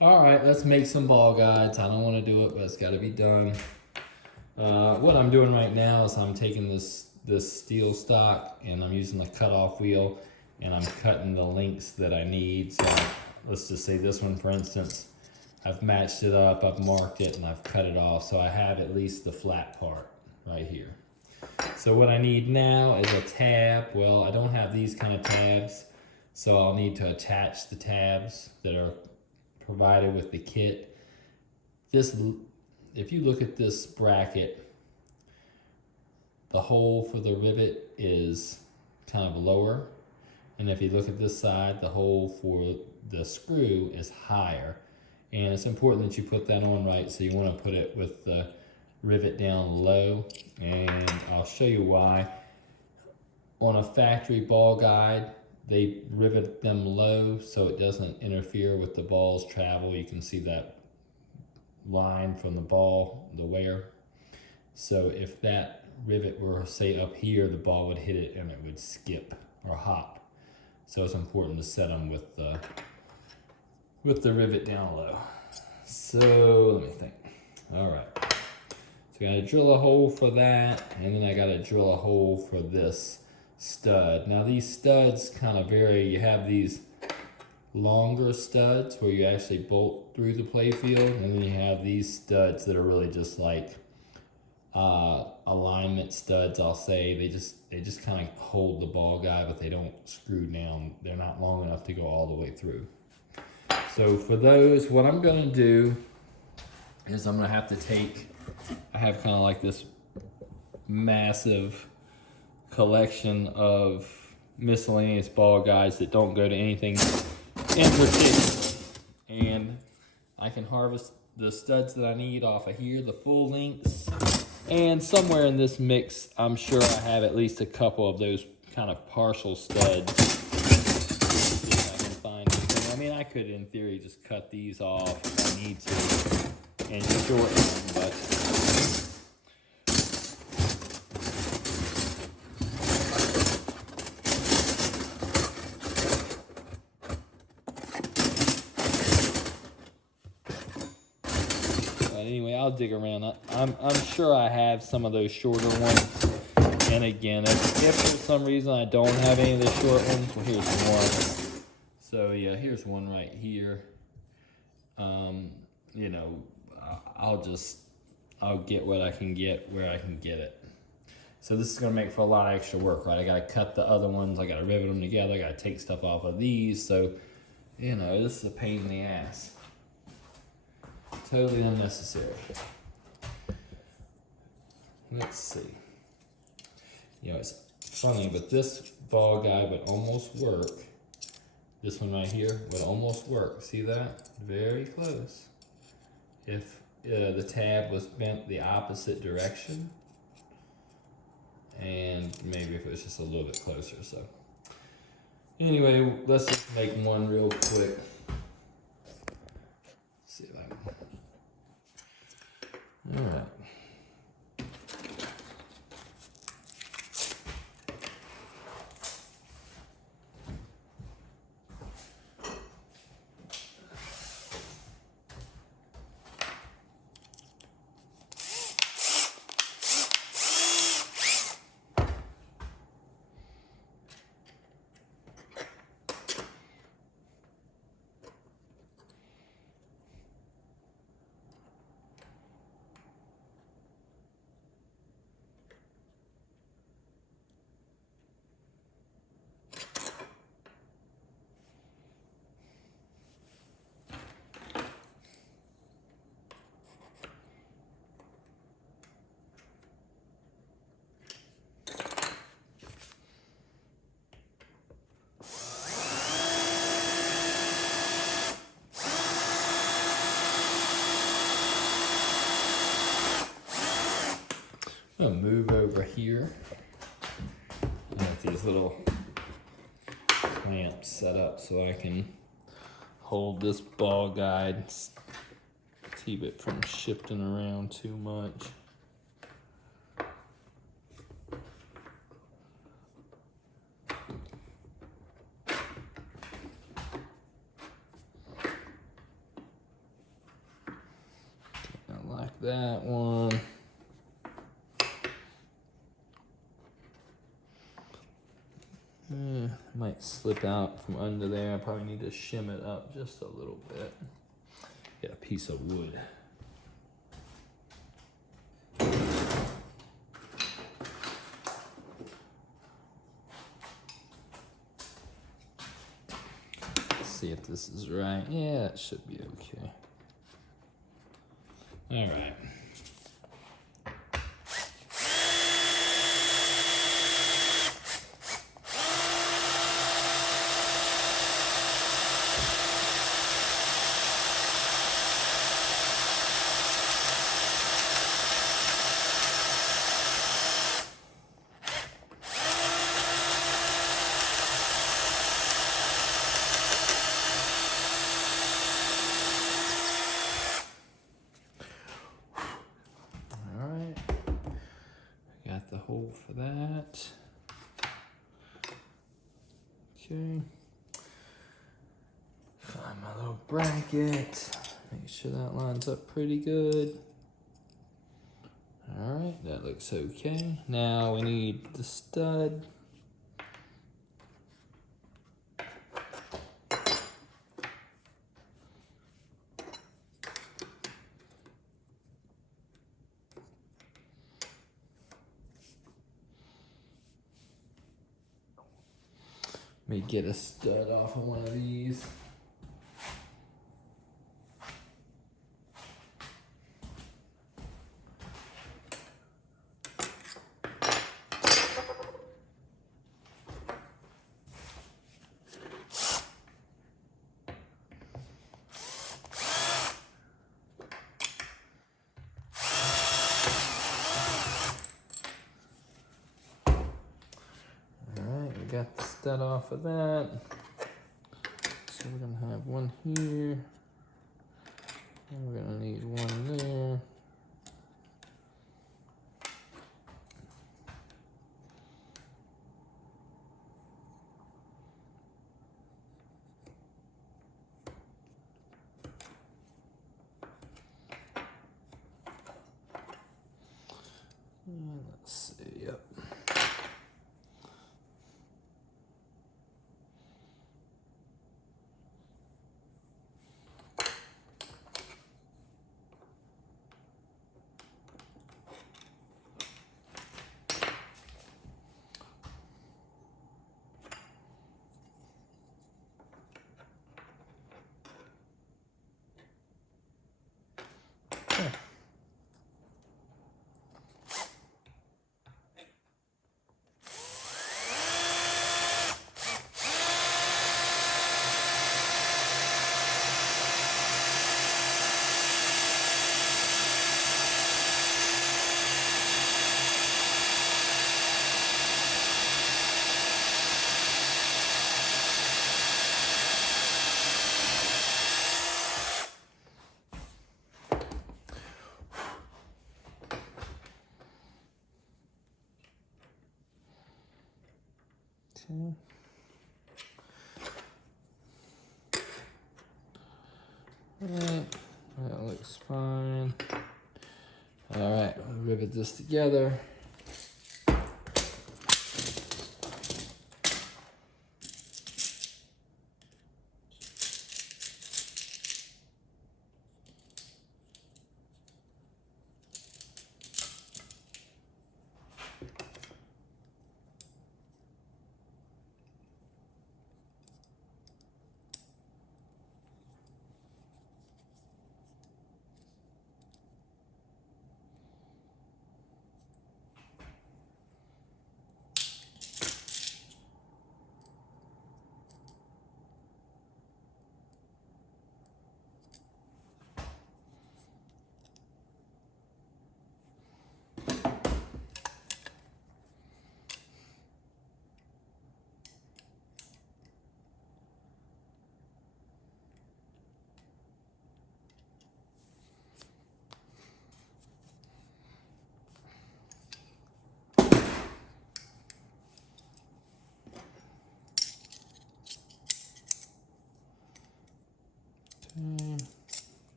All right, let's make some ball guides. I don't want to do it, but it's got to be done. What I'm doing right now is I'm taking this steel stock and I'm using the cutoff wheel and I'm cutting the lengths that I need. So let's just say this one, for instance, I've matched it up, I've marked it, and I've cut it off. So I have at least the flat part right here. So what I need now is a tab. Well, I don't have these kind of tabs, so I'll need to attach the tabs that are provided with the kit. This, if you look at this bracket, the hole for the rivet is kind of lower. And if you look at this side, the hole for the screw is higher. And it's important that you put that on right, so you want to put it with the rivet down low. And I'll show you why. On a factory ball guide, they rivet them low so it doesn't interfere with the ball's travel. You can see that line from the ball, the wear. So if that rivet were, say, up here, the ball would hit it and it would skip or hop. So it's important to set them with the rivet down low. So let me think. All right. So I gotta drill a hole for that, and then I gotta drill a hole for this stud. Now these studs kind of vary. You have these longer studs where you actually bolt through the playfield, and then you have these studs that are really just like alignment studs, I'll say. They just kind of hold the ball guide, but they don't screw down. They're not long enough to go all the way through. So for those, what I'm gonna do is I'm gonna have to take, I have kind of like this massive collection of miscellaneous ball guides that don't go to anything in particular. And I can harvest the studs that I need off of here, the full lengths. And somewhere in this mix, I'm sure I have at least a couple of those kind of partial studs. See if I can find anything. I mean, I could, in theory, just cut these off if I need to and shorten them, but anyway, I'll dig around. I'm sure I have some of those shorter ones. And again, if for some reason I don't have any of the short ones, well, here's one. So yeah, here's one right here. You know, I'll get what I can get where I can get it. So this is gonna make for a lot of extra work, right? I gotta cut the other ones, I gotta rivet them together, I gotta take stuff off of these. So, you know, this is a pain in the ass. Totally unnecessary. Let's see. You know, it's funny, but this ball guide would almost work. This one right here would almost work. See that? Very close. If the tab was bent the opposite direction, and maybe if it was just a little bit closer. So anyway, let's just make one real quick. Let's see if I can. All right. I'm gonna move over here. I have these little clamps set up so I can hold this ball guide, keep it from shifting around too much. that one. Might slip out from under there. I probably need to shim it up just a little bit. Get a piece of wood. Let's see if this is right. Yeah, it should be okay. All right. Got the hole for that. Okay. Find my little bracket. Make sure that lines up pretty good. All right, that looks okay. Now we need the stud. Let me get a stud off of one of these. Got the stud off of that. So we're gonna have one here. And we're gonna need one there. And let's see, yep. Okay. Alright, that looks fine. Alright, we'll rivet this together.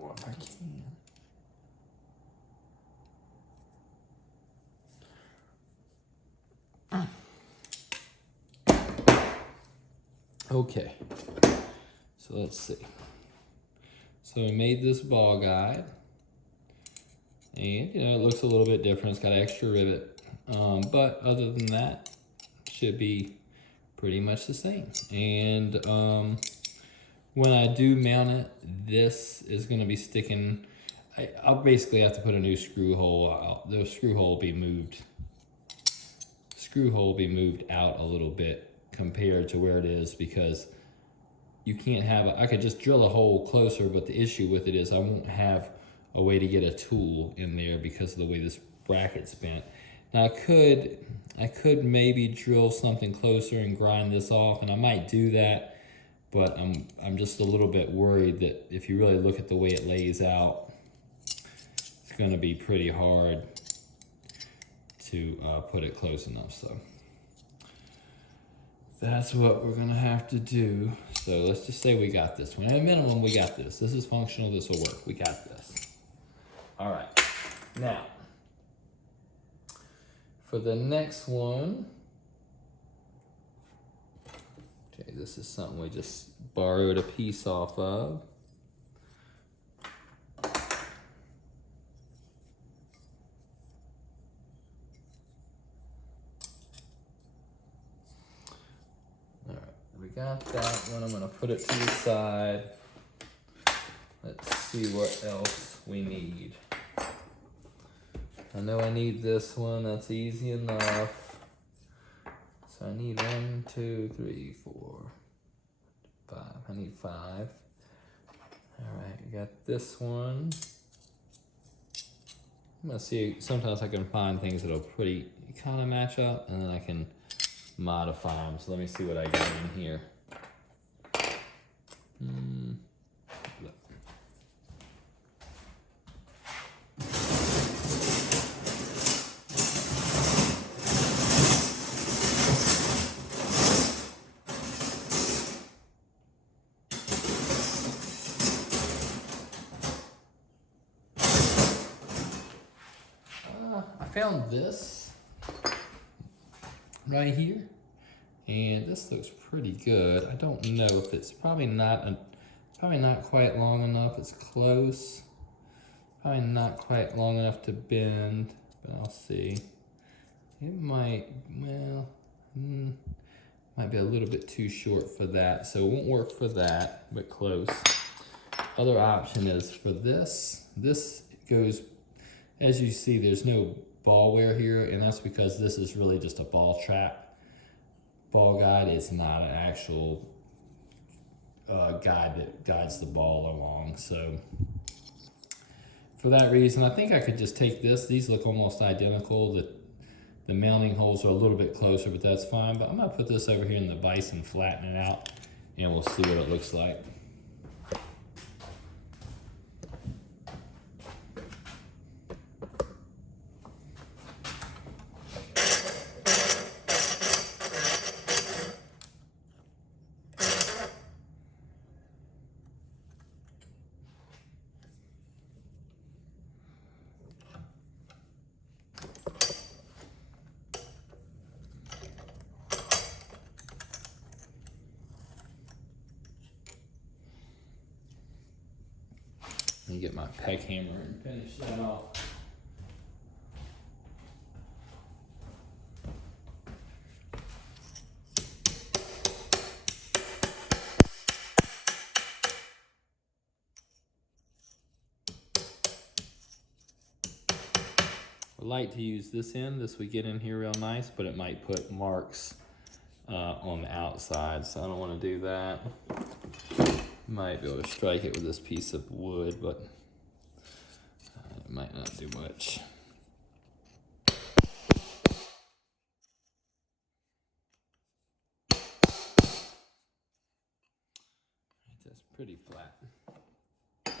more if I can. Okay, so let's see. So we made this ball guide, and it looks a little bit different. It's got an extra rivet, but other than that, it should be pretty much the same. And when I do mount it, this is going to be sticking. I'll basically have to put a new screw hole out. The screw hole will be moved. Screw hole will be moved out a little bit compared to where it is, because you can't have I could just drill a hole closer, but the issue with it is I won't have a way to get a tool in there because of the way this bracket's bent. Now I could maybe drill something closer and grind this off, and I might do that, but I'm just a little bit worried that if you really look at the way it lays out, it's going to be pretty hard to put it close enough. So that's what we're gonna have to do. So let's just say we got this one. At a minimum, we got this. This is functional, this will work. We got this. All right, now, for the next one, okay, this is something we just borrowed a piece off of. Got that one. I'm gonna put it to the side. Let's see what else we need. I know I need this one. That's easy enough. So I need 1, 2, 3, 4, 5. I need 5. All right, we got this one. I'm gonna see. Sometimes I can find things that'll pretty kind of match up, and then I can modify them. So let me see what I got in here. I found this right here, and this looks pretty good. I don't know if it's probably not quite long enough. It's close. Probably not quite long enough to bend, but I'll see. It might, well, might be a little bit too short for that, so it won't work for that, but close. Other option is for this. This goes, as you see, there's no ball wear here, and that's because this is really just a ball trap. Ball guide is not an actual guide that guides the ball along. So for that reason, I think I could just take this. These look almost identical. The mounting holes are a little bit closer, but that's fine. But I'm gonna put this over here in the vise and flatten it out, and we'll see what it looks like. Let me get my peg hammer and finish that off. I like to use this end. This would get in here real nice, but it might put marks on the outside, so I don't want to do that. Might be able to strike it with this piece of wood, but it might not do much. That's pretty flat. So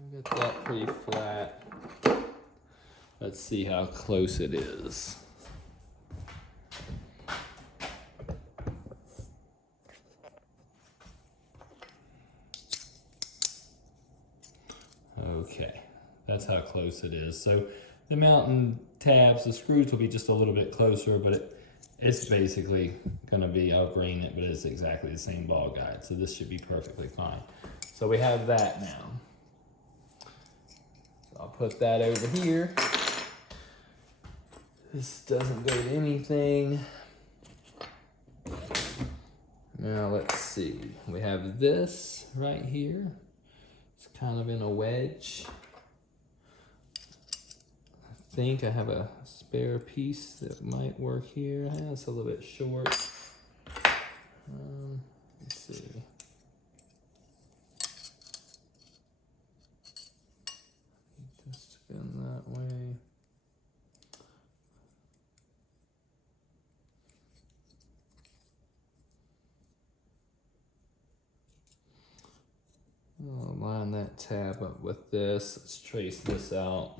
I got that pretty flat. Let's see how close it is. close it is. So the mounting tabs, the screws will be just a little bit closer, but it's basically gonna be, I'll green it, but it's exactly the same ball guide. So this should be perfectly fine. So we have that now. So I'll put that over here. This doesn't go to anything. Now let's see. We have this right here. It's kind of in a wedge. I think I have a spare piece that might work here. It's a little bit short. Let's see. Just spin that way. I'll line that tab up with this. Let's trace this out.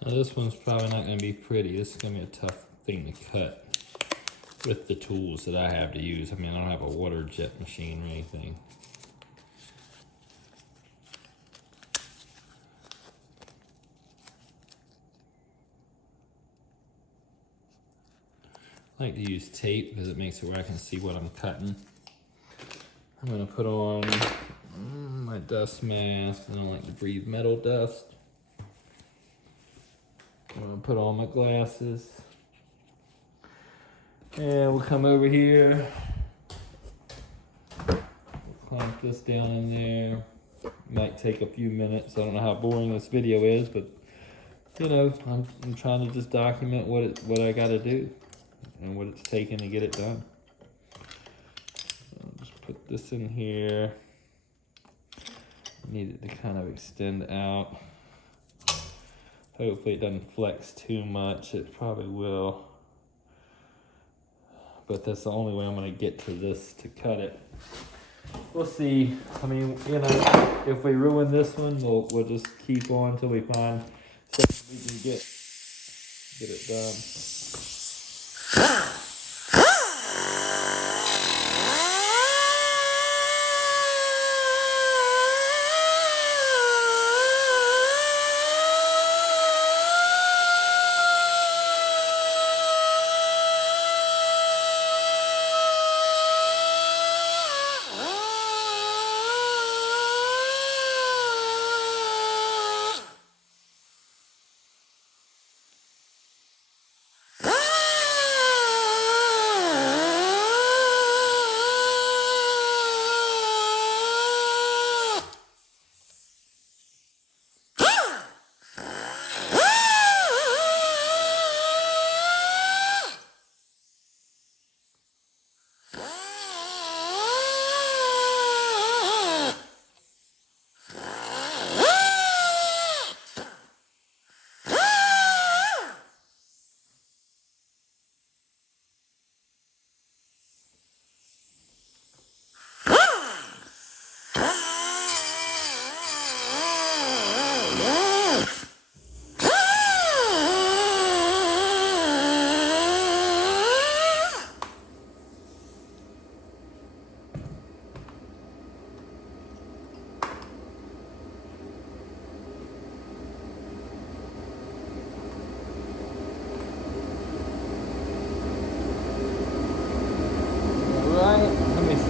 Now this one's probably not going to be pretty. This is going to be a tough thing to cut with the tools that I have to use. I mean, I don't have a water jet machine or anything. I like to use tape because it makes it where I can see what I'm cutting. I'm going to put on my dust mask. I don't like to breathe metal dust. I'm going to put on my glasses. And we'll come over here. We'll clamp this down in there. Might take a few minutes. I don't know how boring this video is, but you know, I'm trying to just document what I got to do and what it's taking to get it done. I'll just put this in here. I need it to kind of extend out. Hopefully it doesn't flex too much. It probably will. But that's the only way I'm going to get to this to cut it. We'll see. I mean, you know, if we ruin this one, we'll just keep on until we find something we can get it done.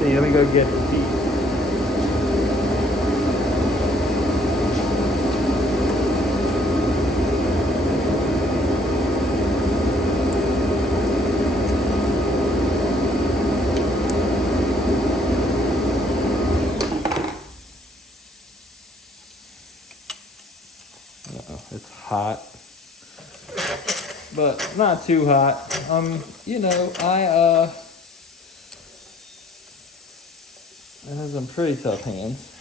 Let me go get the teeth. It's hot, but not too hot. You know, It has some pretty tough hands.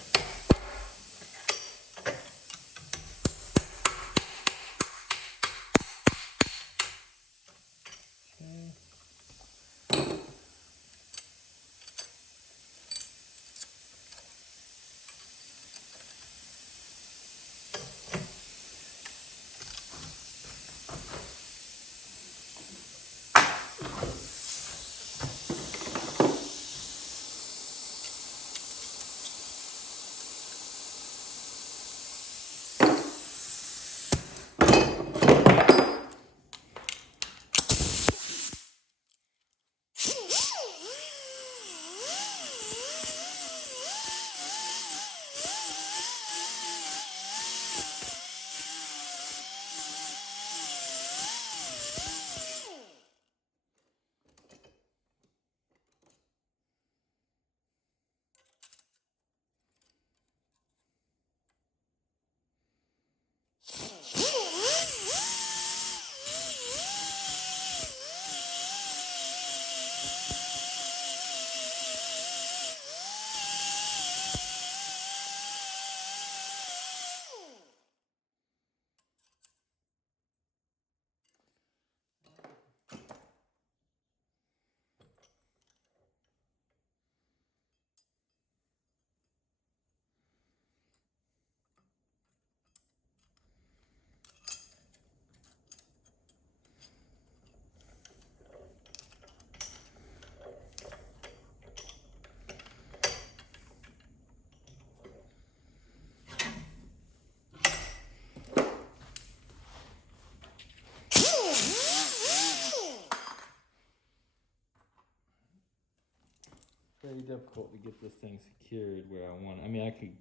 Very difficult to get this thing secured where I want it. I mean, I could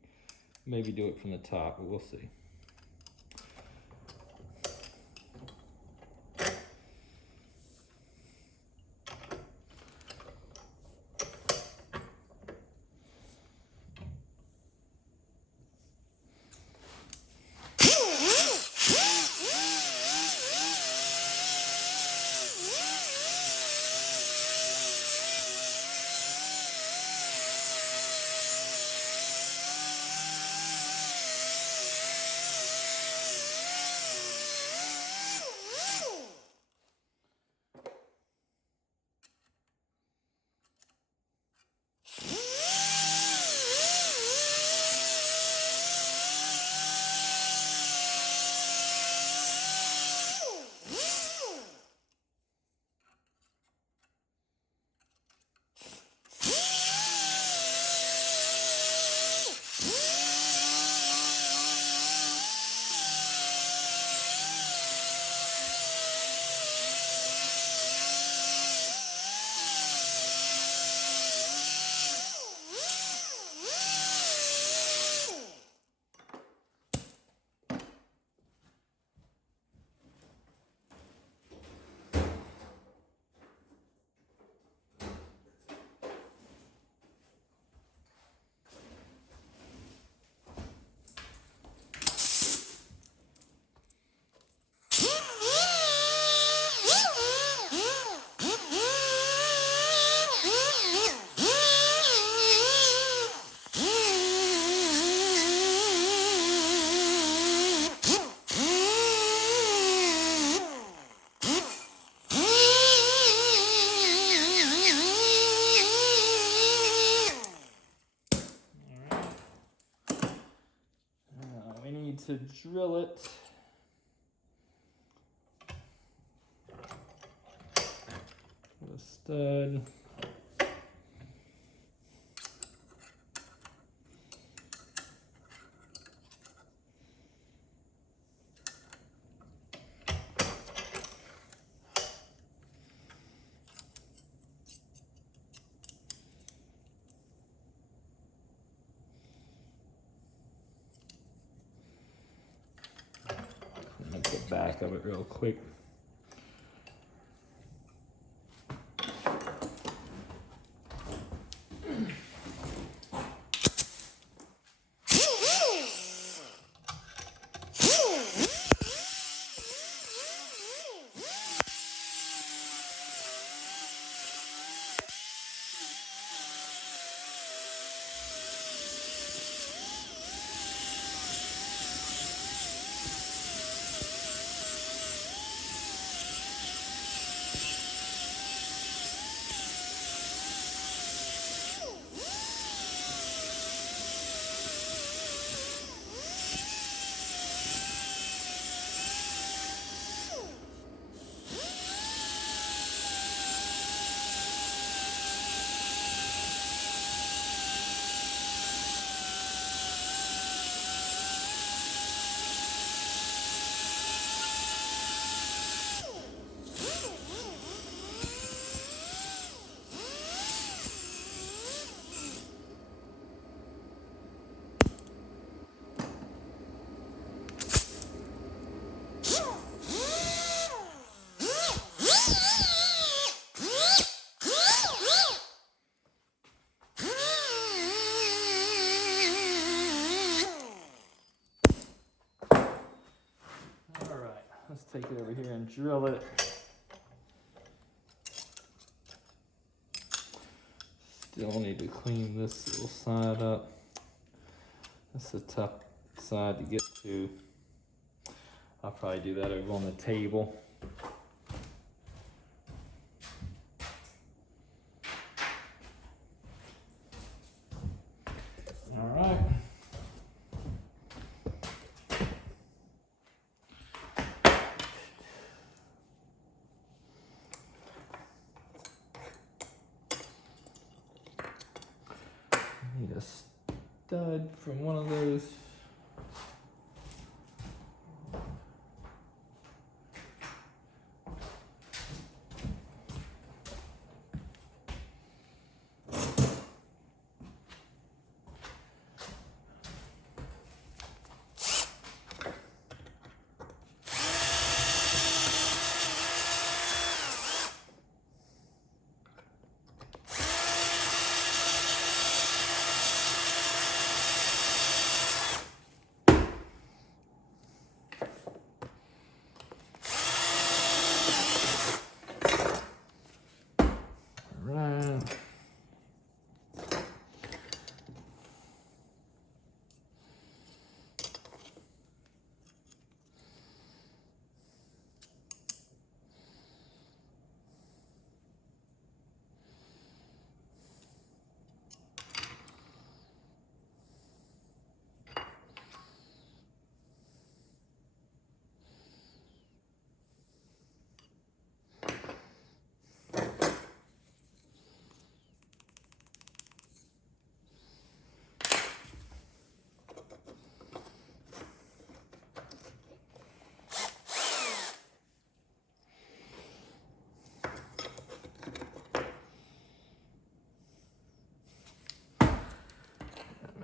maybe do it from the top, but we'll see. To drill it. With a stud. Make the back of it real quick. take it over here and drill it. Still need to clean this little side up. That's a tough side to get to. I'll probably do that over on the table. All right. Need a stud from one of those.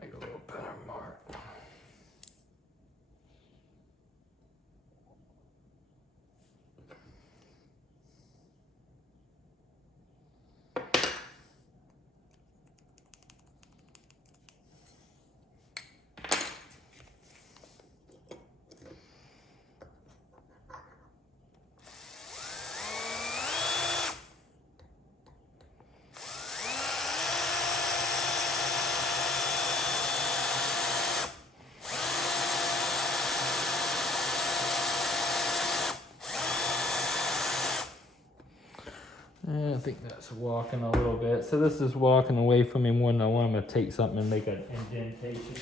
Make a little better mark. I think that's walking a little bit. So this is walking away from me more than I want. I'm going to take something and make an indentation.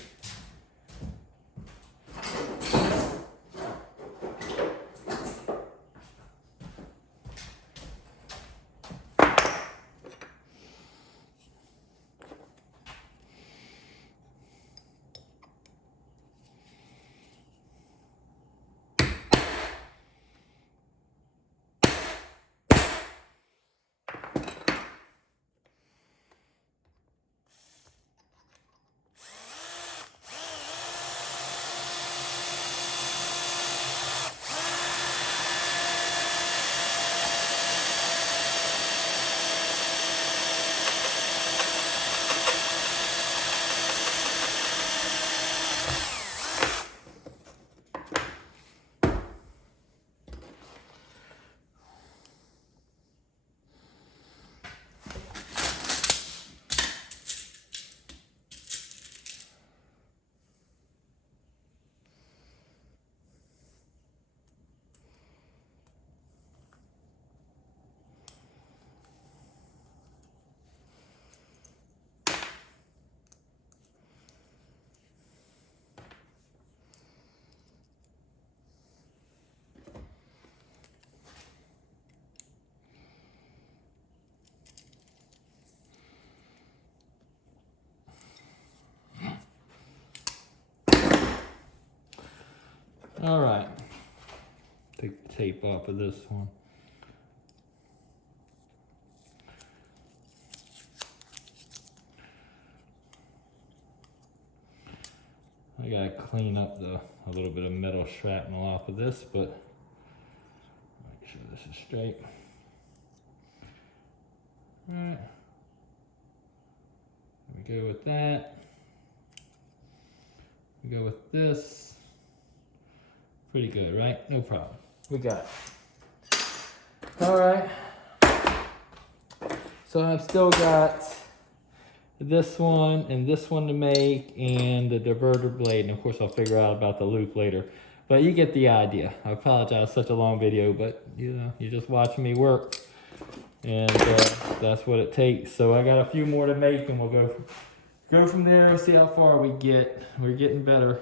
All right, take the tape off of this one. I gotta clean up a little bit of metal shrapnel off of this, but make sure this is straight. All right, we go with that. We go with this. Pretty good, right? No problem. we got. All right. So I've still got this one and this one to make, and the diverter blade, and of course I'll figure out about the loop later. But you get the idea. I apologize, such a long video, but you know, you're just watching me work, and that's what it takes. So I got a few more to make, and we'll go from there. See how far we get. We're getting better.